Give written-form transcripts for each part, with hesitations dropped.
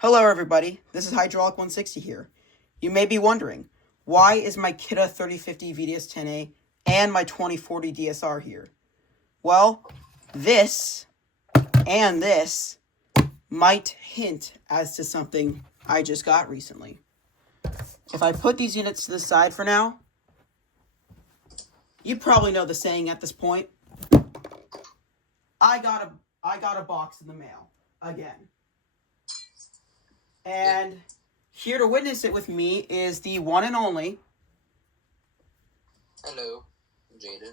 Hello everybody, this is Hydraulic 160 here. You may be wondering, why is my Kidde 3050 VDS10A and my 2040 DSR here? Well, this and this might hint as to something I just got recently. If I put these units to the side for now, you probably know the saying at this point. I got a box in the mail again. And here to witness it with me is the one and only. Hello, Jaden.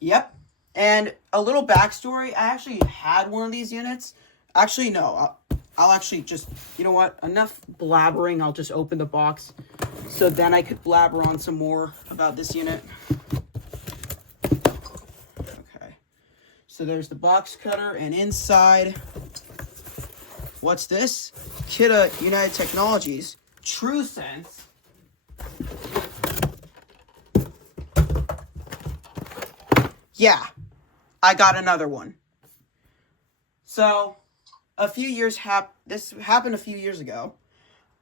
Yep. And a little backstory. I actually had one of these units. Actually, no. I'll actually just, you know what? Enough blabbering. I'll just open the box. So then I could blabber on some more about this unit. Okay. So there's the box cutter. And inside, what's this? Kidde United Technologies TruSense. Yeah, I got another one. So, this happened a few years ago.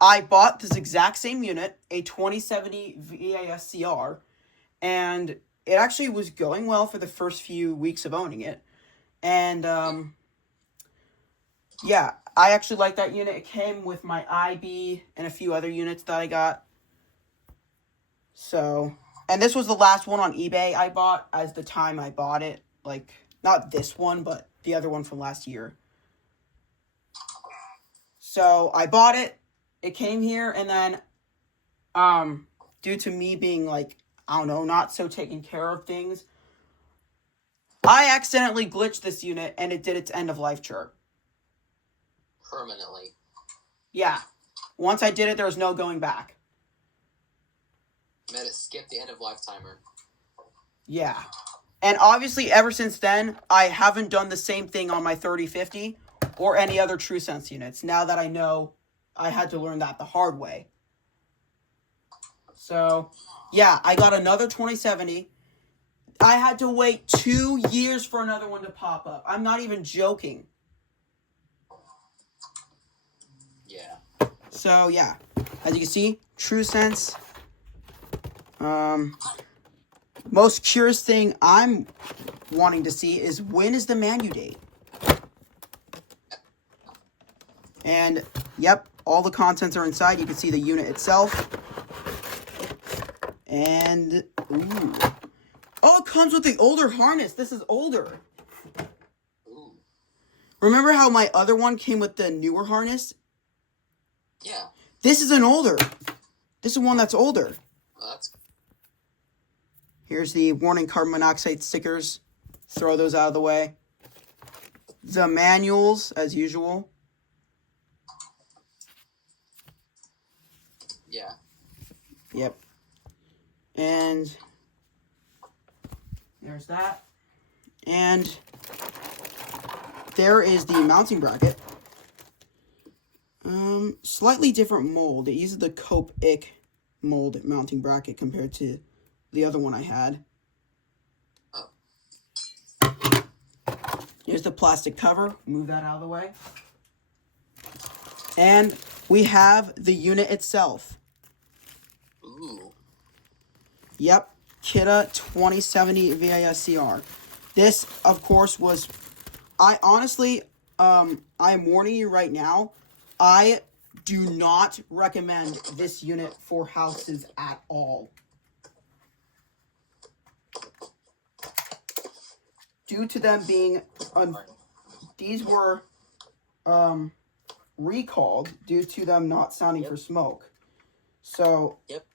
I bought this exact same unit, a 2070 VASCR, and it actually was going well for the first few weeks of owning it. And, yeah, I actually like that unit. It came with my IB and a few other units that I got. So, and this was the last one on eBay I bought as the time I bought it. Like, not this one, but the other one from last year. So, I bought it. It came here, and then, due to me being, like, I don't know, not so taking care of things, I accidentally glitched this unit, and it did its end-of-life chart. Permanently. Yeah. Once I did it, there was no going back. Made it skip the end of life timer. Yeah. And obviously, ever since then, I haven't done the same thing on my 3050 or any other TruSense units, now that I know I had to learn that the hard way. So, yeah, I got another 2070. I had to wait 2 years for another one to pop up. I'm not even joking. Yeah. So, yeah. As you can see, TruSense. Most curious thing I'm wanting to see is when is the manu date? And, yep, all the contents are inside. You can see the unit itself. And, ooh. Oh, it comes with the older harness. This is older. Ooh. Remember how my other one came with the newer harness? Yeah. This is an older. This is one that's older. Well, that's... Here's the warning carbon monoxide stickers. Throw those out of the way. The manuals, as usual. Yeah. Yep. And there's that. And there is the mounting bracket. Slightly different mold. It uses the Copic mold mounting bracket compared to the other one I had. Oh. Here's the plastic cover. Move that out of the way. And we have the unit itself. Ooh. Yep. Kidde 2070 VASCR. This, of course, was... I honestly, I'm warning you right now, I do not recommend this unit for houses at all. Due to them being... these were recalled due to them not sounding for smoke. So, Yep.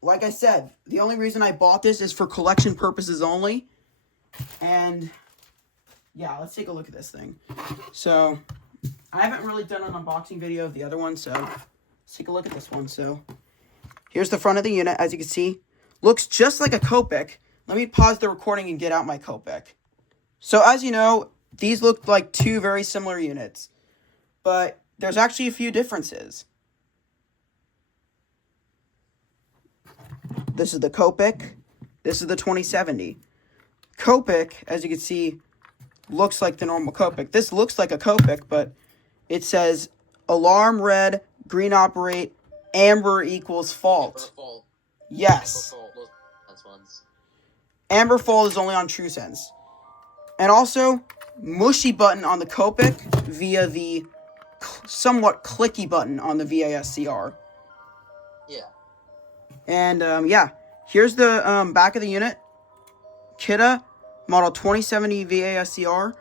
Like I said, the only reason I bought this is for collection purposes only. And, yeah, let's take a look at this thing. So, I haven't really done an unboxing video of the other one, so let's take a look at this one. So, here's the front of the unit, as you can see. Looks just like a Copic. Let me pause the recording and get out my Copic. So, as you know, these look like two very similar units. But there's actually a few differences. This is the Copic. This is the 2070. Copic, as you can see, looks like the normal Copic. This looks like a Copic, but it says alarm red, green operate, amber equals fault. Amber fault. Yes. Amber fault. Those TruSense ones. Amber fault is only on TruSense. And also, mushy button on the Copic via the somewhat clicky button on the VASCR. Yeah. And, yeah. Here's the back of the unit. Kidde, model 2070 VASCR.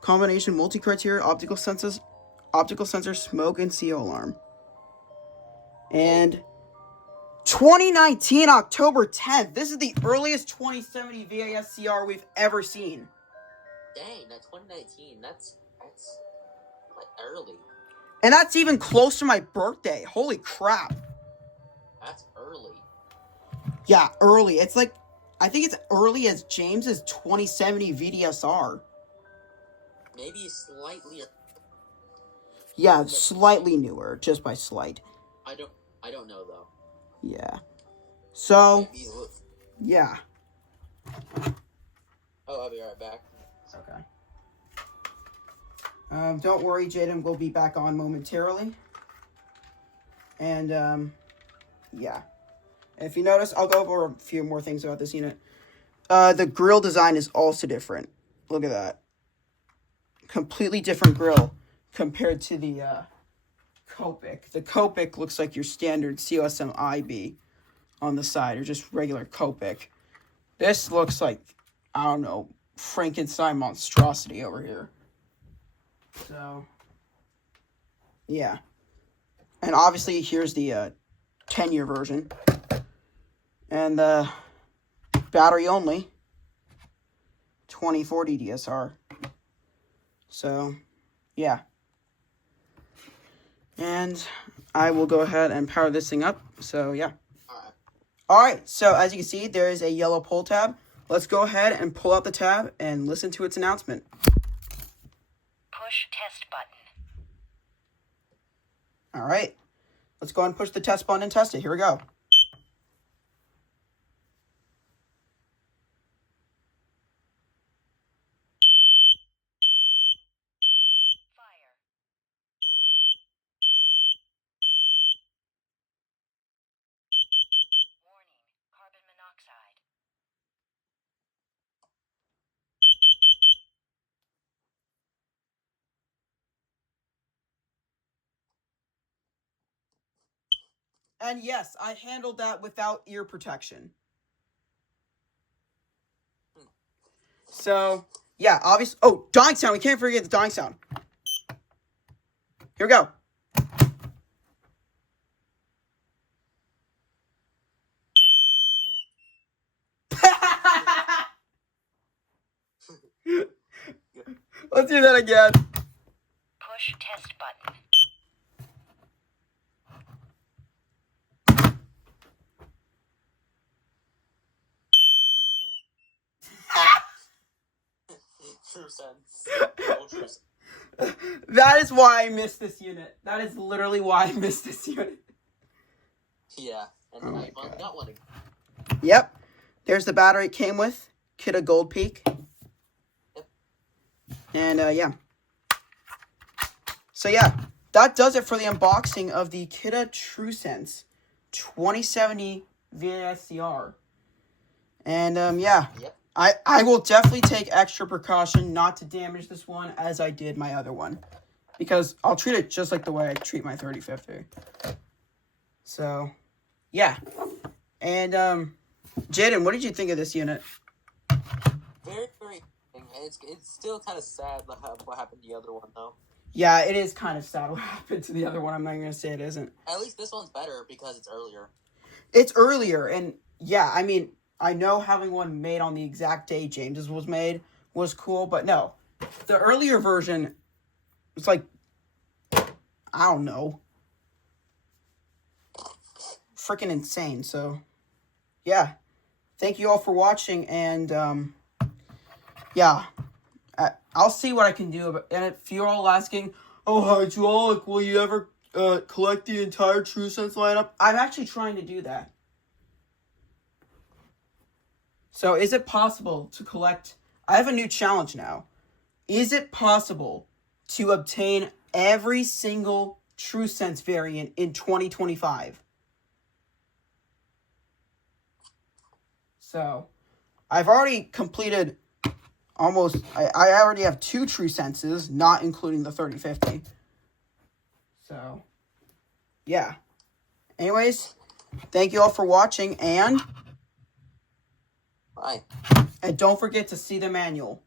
Combination multi-criteria, optical sensor, smoke, and CO alarm. And 2019, October 10th. This is the earliest 2070 VASCR we've ever seen. Dang, that's 2019. That's like early. And that's even close to my birthday. Holy crap. That's early. Yeah, early. It's like, I think it's early as James's 2070 VDSR. Maybe slightly. Yeah, slightly newer, just by slight. I don't know though. Yeah. So, Maybe, yeah. oh, I'll be right back. Okay. Don't worry, Jaden will be back on momentarily. And, yeah. If you notice, I'll go over a few more things about this unit. The grill design is also different. Look at that. Completely different grill compared to the Copic. The Copic looks like your standard COSM IB on the side, or just regular Copic. This looks like, I don't know, Frankenstein monstrosity over here. So, yeah. And obviously, here's the 10-year version. And the battery only 2040 DSR. So, yeah. And I will go ahead and power this thing up. So, yeah. Alright, so as you can see, there is a yellow pull tab. Let's go ahead and pull out the tab and listen to its announcement. Push test button. Alright. Let's go ahead and push the test button and test it. Here we go. Fire. Warning, carbon monoxide. And yes, I handled that without ear protection. So, yeah, obviously. Oh, dying sound. We can't forget the dying sound. Here we go. Let's do that again. Push test button. TruSense. That is why I missed this unit. That is literally why I missed this unit. Yeah, and Oh I my finally God. got one. Yep. There's the battery it came with. Kidde Gold Peak. Yep. And, yeah. So, yeah. That does it for the unboxing of the Kidde TruSense 2070 VASCR. And, yeah. Yep. I will definitely take extra precaution not to damage this one as I did my other one. Because I'll treat it just like the way I treat my 3050. So, yeah. And, Jaden, what did you think of this unit? Very, very. It's still kind of sad what happened to the other one, though. Yeah, it is kind of sad what happened to the other one. I'm not going to say it isn't. At least this one's better because it's earlier. It's earlier, and yeah, I mean, I know having one made on the exact day James's was made was cool, but no. The earlier version, it's like, I don't know. Freaking insane, so, yeah. Thank you all for watching, and, yeah. I'll see what I can do. And if you're all asking, oh, Hydraulic, will you ever collect the entire TruSense lineup? I'm actually trying to do that. So, is it possible to collect... I have a new challenge now. Is it possible to obtain every single TruSense variant in 2025. So, I've already completed almost, I already have 2 TruSenses, not including the 3050. So, yeah. Anyways, thank you all for watching, and Bye. don't forget to see the manual.